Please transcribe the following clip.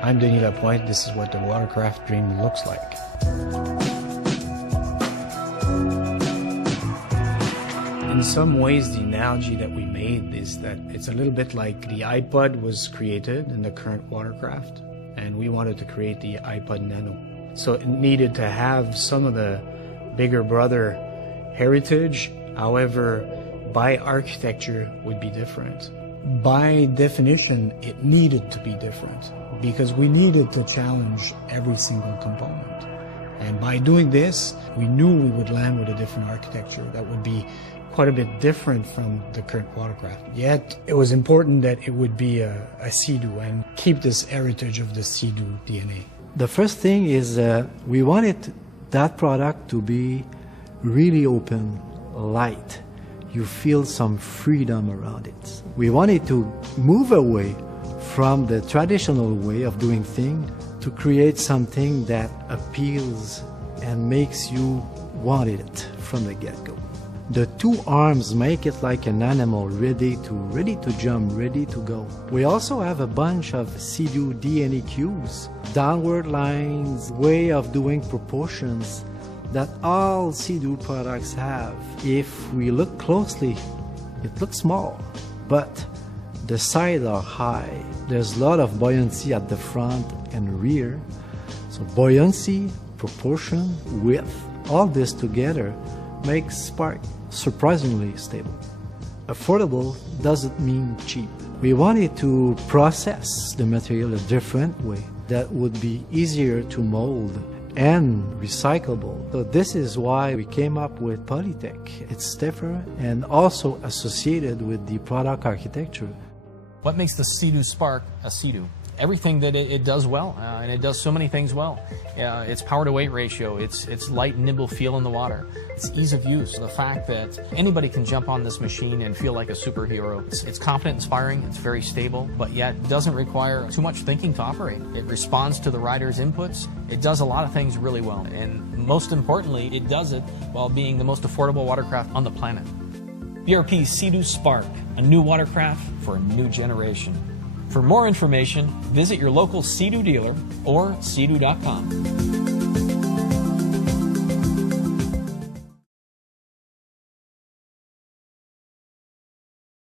I'm Denis Lapointe. This is what the watercraft dream looks like. In some ways, the analogy that we made is that it's a little bit like the iPod was created in the current watercraft, and we wanted to create the iPod Nano. So it needed to have some of the bigger brother heritage, however, by architecture would be different. By definition, it needed to be different because we needed to challenge every single component. And by doing this, we knew we would land with a different architecture that would be quite a bit different from the current watercraft. Yet, it was important that it would be a Sea-Doo and keep this heritage of the Sea-Doo DNA. The first thing is we wanted that product to be really open, light. You feel some freedom around it. We wanted to move away from the traditional way of doing things to create something that appeals and makes you want it from the get-go. The two arms make it like an animal ready to jump, ready to go. We also have a bunch of Sea-Doo DNA cues, downward lines, way of doing proportions that all Sea-Doo products have. If we look closely, it looks small, but the sides are high. There's a lot of buoyancy at the front and rear. So buoyancy, proportion, width, all this together makes Spark surprisingly stable. Affordable doesn't mean cheap. We wanted to process the material a different way that would be easier to mold and recyclable. So this is why we came up with Polytech. It's stiffer and also associated with the product architecture. What makes the Sea-Doo Spark a Sea-Doo? Everything that it does well, and it does so many things well. Its power-to-weight ratio, its light, nimble feel in the water, its ease of use, the fact that anybody can jump on this machine and feel like a superhero. It's confident, inspiring, it's very stable, but yet doesn't require too much thinking to operate. It responds to the rider's inputs. It does a lot of things really well, and most importantly, it does it while being the most affordable watercraft on the planet. BRP Sea-Doo Spark, a new watercraft for a new generation. For more information, visit your local Sea-Doo dealer or seadoo.com.